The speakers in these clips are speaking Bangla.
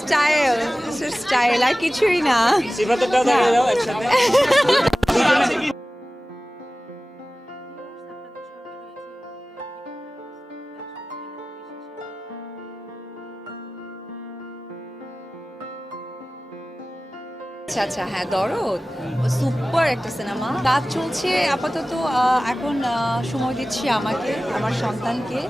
স্টাইল স্টাইল আর কিছুই না। সিফাতেরটাও দাঁড়িয়ে যাও একসাথে। আচ্ছা আচ্ছা হ্যাঁ দরদ। সুপার একটা সিনেমা। কাজ চলছে আপাতত এখন সময় দিচ্ছি আমাকে আমার সন্তানকে।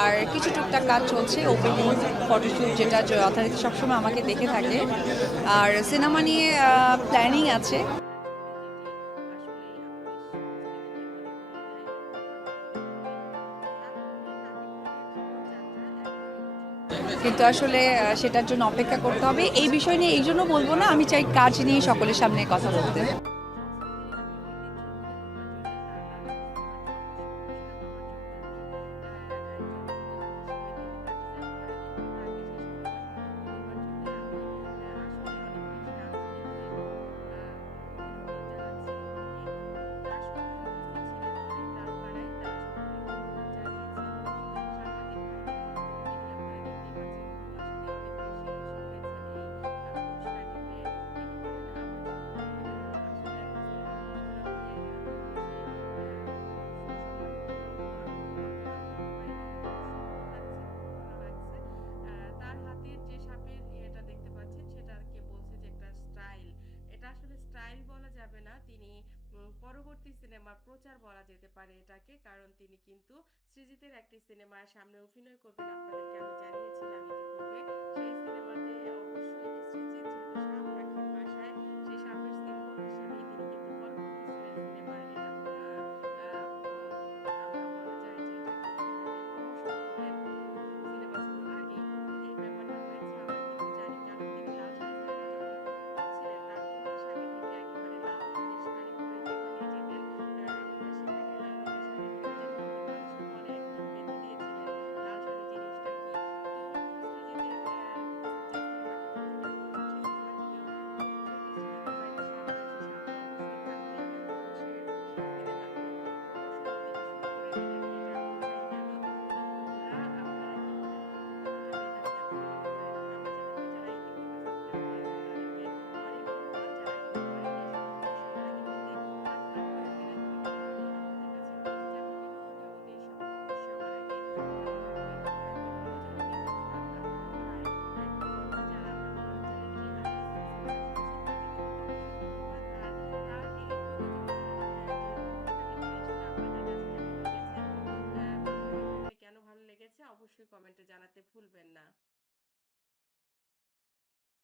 আর কিছু টুকটাক কাজ চলছে ওপেনিং ফটোশ্যুট যেটা যথারীতি সবসময় আমাকে দেখে থাকে। আর সিনেমা নিয়ে প্ল্যানিং আছে। কিন্তু আসলে সেটার জন্য অপেক্ষা করতে হবে। এই বিষয় নিয়ে এই জন্য বলব না, আমি চাই কাজ নিয়ে সকলের সামনে কথা বলতে। পরবর্তী সিনেমার প্রচার বলা যেতে পারে এটাকে, কারণ তিনি কিন্তু সৃজিতের একটি সিনেমার সামনে অভিনয় করবেন। আপনাদেরকে আমি জানিয়েছিলাম